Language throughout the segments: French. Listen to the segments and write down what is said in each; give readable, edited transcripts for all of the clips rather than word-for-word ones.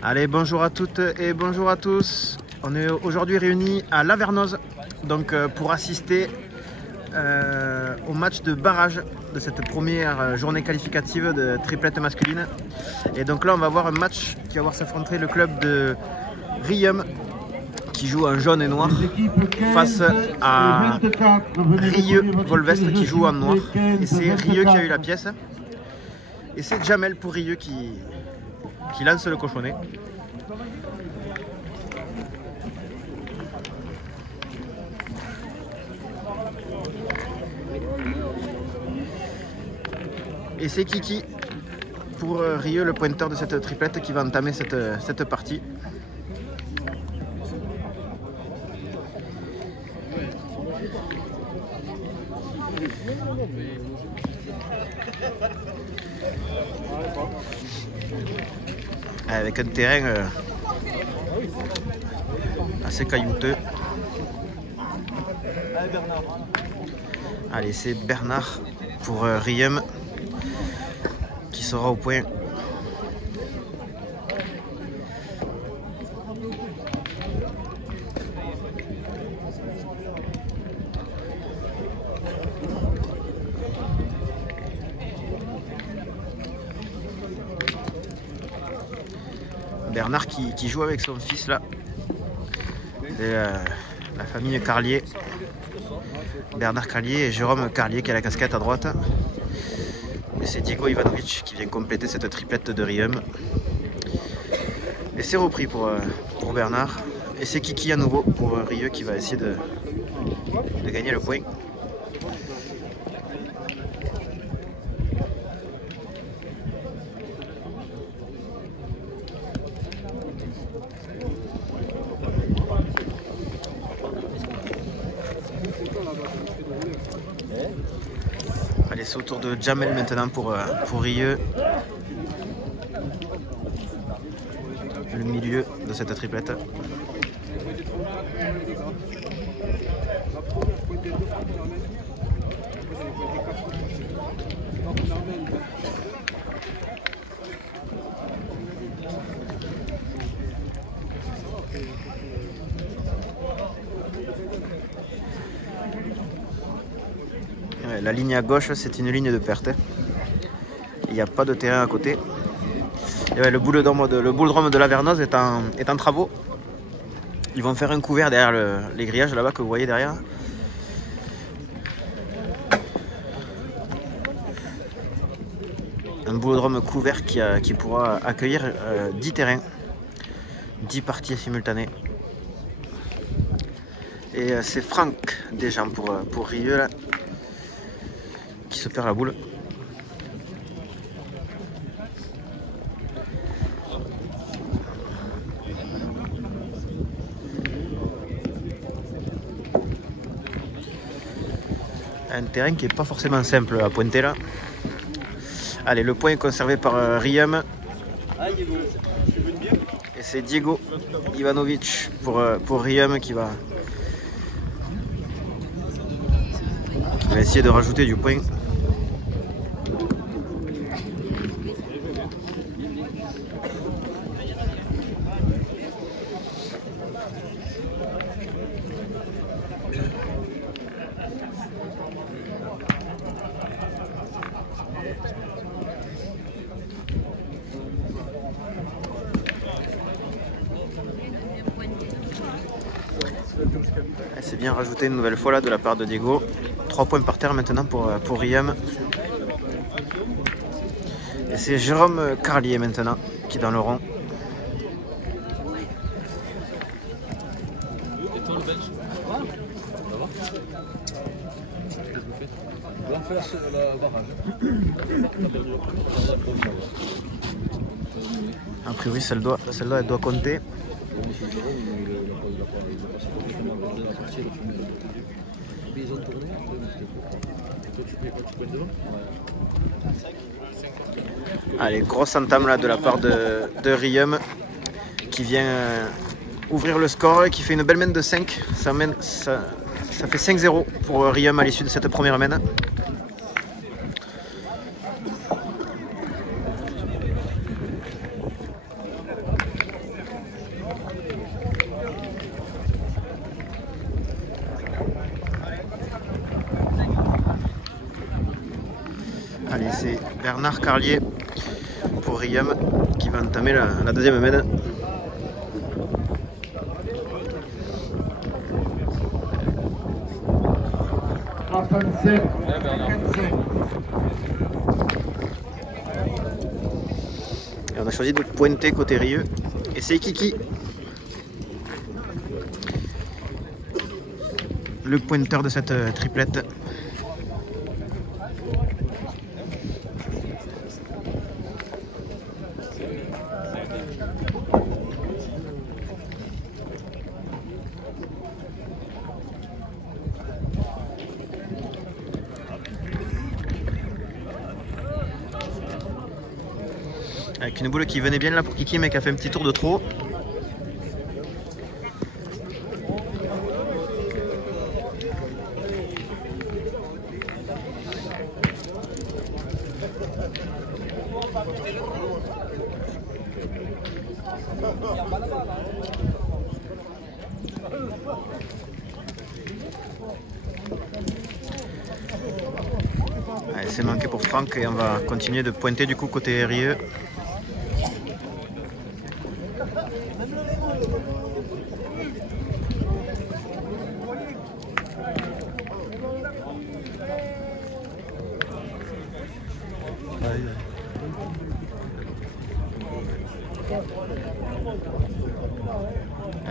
Allez, bonjour à toutes et bonjour à tous. On est aujourd'hui réunis à Lavernoz donc, pour assister au match de barrage de cette première journée qualificative de triplette masculine. Et donc là, on va voir un match qui va voir s'affronter le club de Riom qui joue en jaune et noir face à Rieux Volvestre qui joue en noir. Et c'est Rieux qui a eu la pièce. Et c'est Jamel pour Rieux qui lance le cochonnet. Et c'est Kiki pour Rieux, le pointeur de cette triplette qui va entamer cette partie. Avec un terrain assez caillouteux. Allez, c'est Bernard pour Riom qui sera au point. Bernard qui joue avec son fils là. C'est la famille Carlier. Bernard Carlier et Jérôme Carlier qui a la casquette à droite. Et c'est Diego Ivanovic qui vient compléter cette triplette de Riom. Et c'est repris pour Bernard. Et c'est Kiki à nouveau pour Rieux qui va essayer de gagner le point. Allez, c'est au tour de Jamel maintenant pour Rieux. Le milieu de cette triplette. Ouais, la ligne à gauche, c'est une ligne de perte. Il n'y a pas de terrain à côté. Et ouais, le bouledrome de Lavernoz est en travaux. Ils vont faire un couvert derrière les grillages là-bas que vous voyez derrière. Un bouledrome couvert qui pourra accueillir 10 terrains, 10 parties simultanées. Et c'est Franck Desjans pour Rieux là, qui se perd la boule. Un terrain qui n'est pas forcément simple à pointer là. Allez, le point est conservé par Riom. Et c'est Diego Ivanovic pour Riom qui va essayer de rajouter du point. C'est bien rajouté une nouvelle fois là de la part de Diego. 3 points par terre maintenant pour Riom. Et c'est Jérôme Carlier maintenant qui est dans le rond. A priori celle-là elle doit compter. Allez, grosse entame là de la part de Riom qui vient ouvrir le score et qui fait une belle mène de 5. Ça fait 5-0 pour Riom à l'issue de cette première mène. Bernard Carlier pour Riem qui va entamer la deuxième mène. Et on a choisi de pointer côté Rieux et c'est Kiki, le pointeur de cette triplette. Avec une boule qui venait bien là pour Kiki mais qui a fait un petit tour de trop. C'est manqué pour Franck et on va continuer de pointer du coup côté Rieux.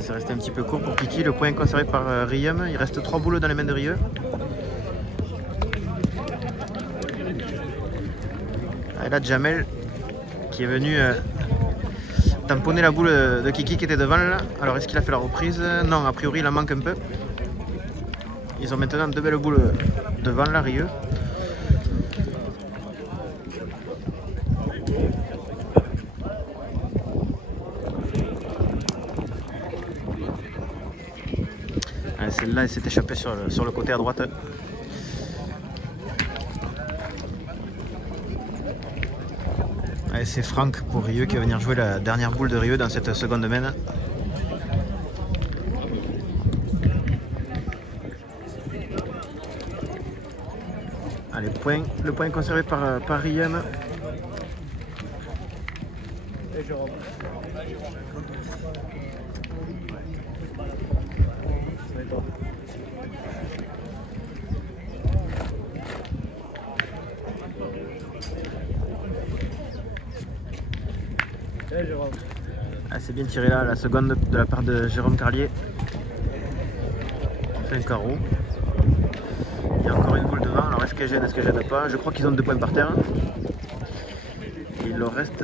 C'est resté un petit peu court pour Kiki, le point conservé par Riem. Il reste 3 boules dans les mains de Rieux. Et là Jamel qui est venu tamponner la boule de Kiki qui était devant là. Alors est-ce qu'il a fait la reprise? Non, a priori il en manque un peu. Ils ont maintenant 2 belles boules devant là, Rieux. Celle-là elle s'est échappée sur le côté à droite. C'est Franck pour Rieux qui va venir jouer la dernière boule de Rieux dans cette seconde mène. Allez, le point conservé par Riem. C'est bien tiré là, la seconde de la part de Jérôme Carlier. On fait un carreau. Il y a encore une boule devant. Alors est-ce qu'elle gêne, est-ce qu'elle gêne pas? Je crois qu'ils ont 2 points par terre. Et il leur reste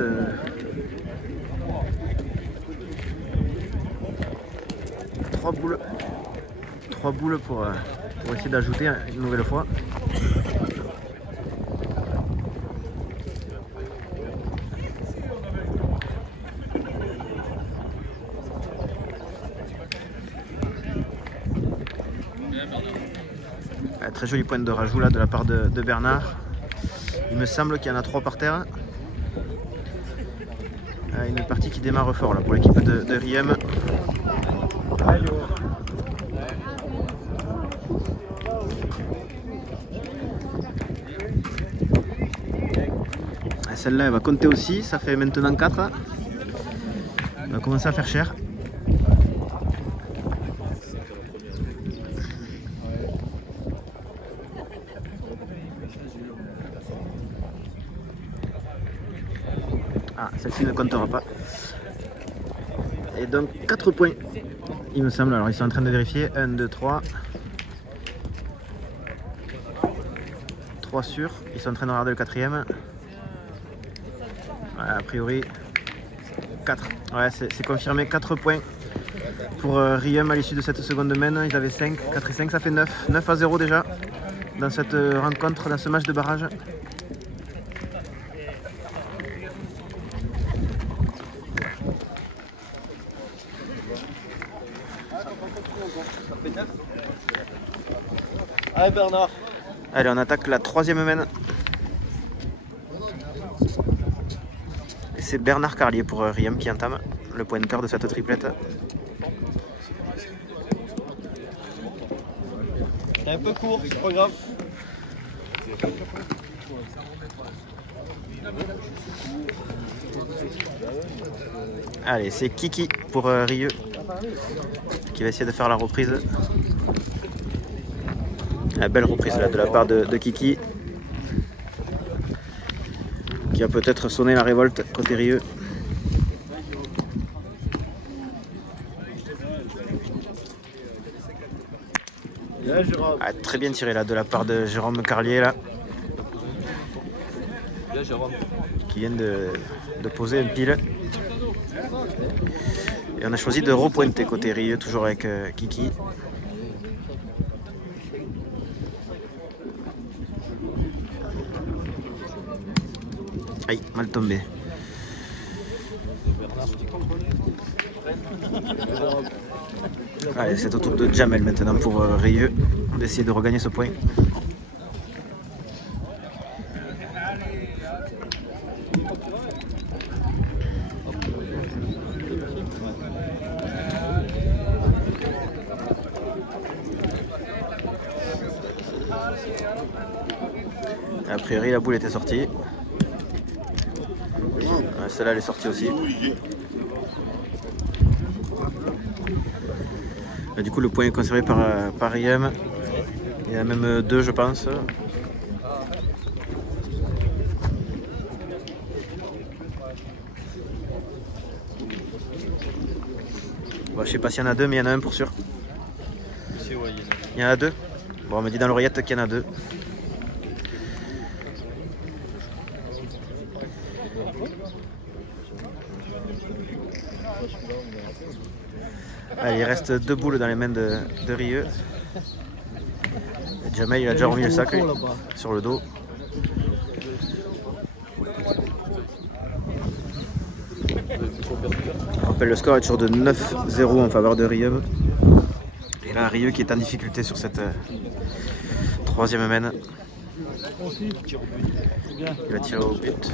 trois boules pour essayer d'ajouter une nouvelle fois. Très joli point de rajout là de la part de Bernard. Il me semble qu'il y en a 3 par terre. Une partie qui démarre fort là pour l'équipe de Riem. Celle-là elle va compter aussi, ça fait maintenant 4. Elle va commencer à faire cher. Ah, celle-ci ne comptera pas. Et donc 4 points, il me semble. Alors ils sont en train de vérifier. 1, 2, 3. 3 sûrs. Ils sont en train de regarder le 4e. Voilà, a priori 4. Ouais, c'est confirmé. 4 points pour Riem à l'issue de cette seconde mène. Ils avaient 5. 4 et 5, ça fait 9. 9 à 0 déjà dans cette rencontre, dans ce match de barrage. Allez Bernard. Allez, on attaque la 3e mène. C'est Bernard Carlier pour Riem qui entame le pointeur de cette triplette. C'est un peu court, c'est pas grave. Allez, c'est Kiki pour Rieux qui va essayer de faire la reprise. La belle reprise là de la part de Kiki qui a peut-être sonné la révolte côté Rieux. Ah, très bien tiré là de la part de Jérôme Carlier là. Qui vient de poser une pile. Et on a choisi de repointer côté Rieux, toujours avec Kiki. Aïe, mal tombé. Allez, c'est au tour de Jamel maintenant pour Rieux d'essayer de regagner ce point. A priori, la boule était sortie. Celle-là, elle est sortie aussi. Et du coup, le point est conservé par Riem. Il y en a même deux, je pense. Bon, je sais pas s'il y en a deux, mais il y en a un pour sûr. Il y en a deux. Bon, on me dit dans l'oreillette qu'il y en a deux. Allez, il reste deux boules dans les mains de Rieux. Jamel, il a déjà remis le sac lui, sur le dos. On rappelle, le score est toujours de 9-0 en faveur de Rieux. Et là, Rieux qui est en difficulté sur cette troisième main. Il va tirer au but.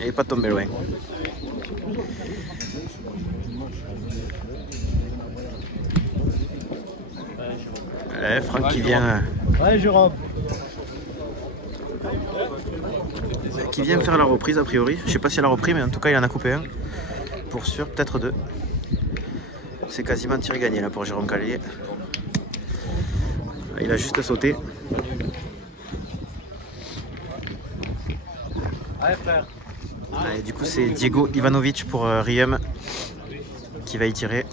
Il n'est pas tombé loin. Allez, Franck qui vient. Ouais, Jérôme. Qui vient faire la reprise a priori. Je sais pas si elle a repris, mais en tout cas il en a coupé un. Pour sûr, peut-être deux. C'est quasiment tiré gagné là pour Jérôme Carlier. Il a juste sauté. Allez frère. Et du coup c'est Diego Ivanovic pour Riem qui va y tirer.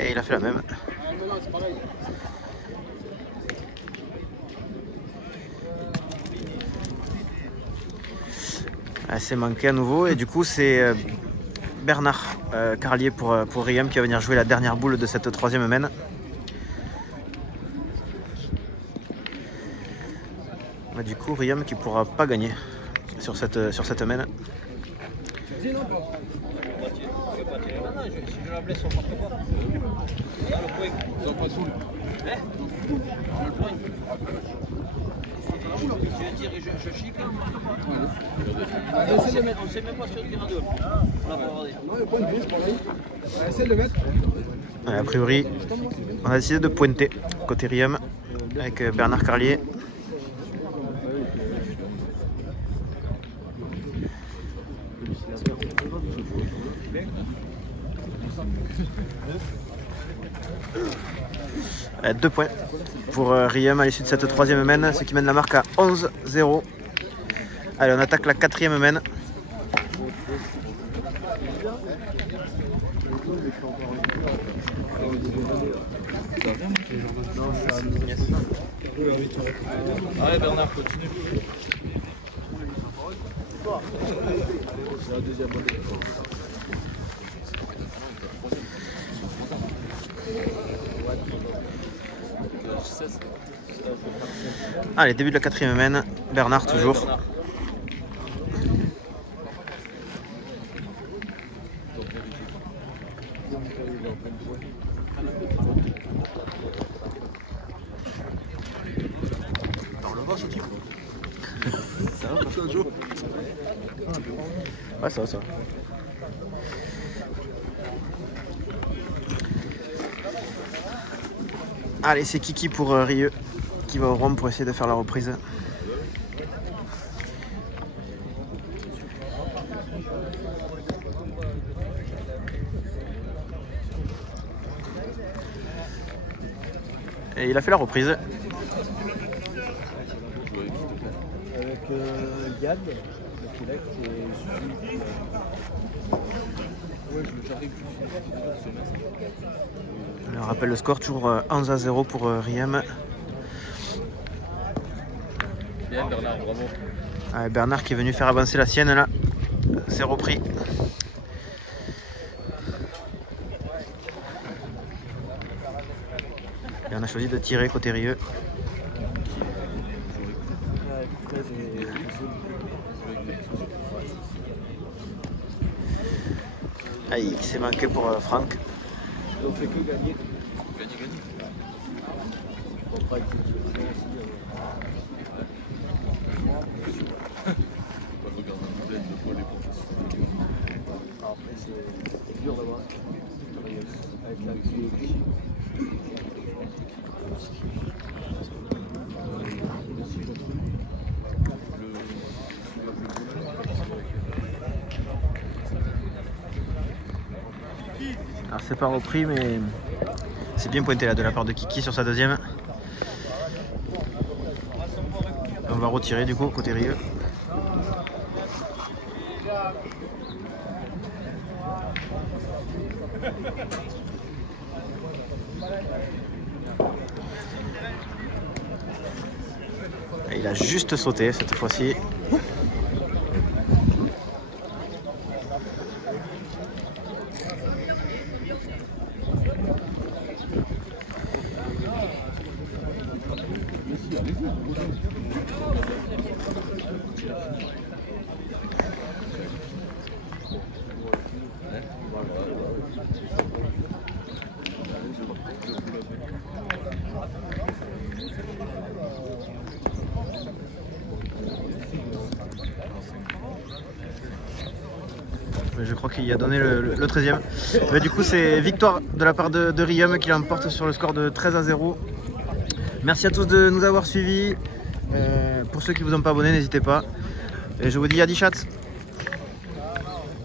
Et il a fait la même. C'est manqué à nouveau et du coup c'est Bernard Carlier pour Riem qui va venir jouer la dernière boule de cette troisième main. Du coup Riem qui pourra pas gagner sur cette main. A priori, on a décidé de pointer côté Riem avec Bernard Carlier. Deux points pour Riem à l'issue de cette troisième main, ce qui mène la marque à 11-0. Allez, on attaque la quatrième main. Allez Bernard, continue. C'est la deuxième volée. Allez, début de la quatrième main, Bernard toujours. On le voit ce type. Ça va, parce que Joe. Ouais, ça va, ça va. Allez, c'est Kiki pour Rieux qui va au Rhum pour essayer de faire la reprise. Et il a fait la reprise. Avec Yann, Je rappelle le score, toujours 11-0 pour Riem. Bien Bernard, bravo. Bernard qui est venu faire avancer la sienne là. C'est repris. Et on a choisi de tirer côté Rieux. Aïe, il s'est manqué pour Franck. On fait que gagner. Gagner. On fera après c'est dur d'avoir avec la clé. Alors c'est pas repris mais c'est bien pointé là de la part de Kiki sur sa deuxième. On va retirer du coup côté Rieux. Et il a juste sauté cette fois-ci. Je crois qu'il a donné le 13e. Mais du coup, c'est victoire de la part de Riem qui l'emporte sur le score de 13-0. Merci à tous de nous avoir suivis. Pour ceux qui ne vous ont pas abonné, n'hésitez pas. Et je vous dis à 10 chats.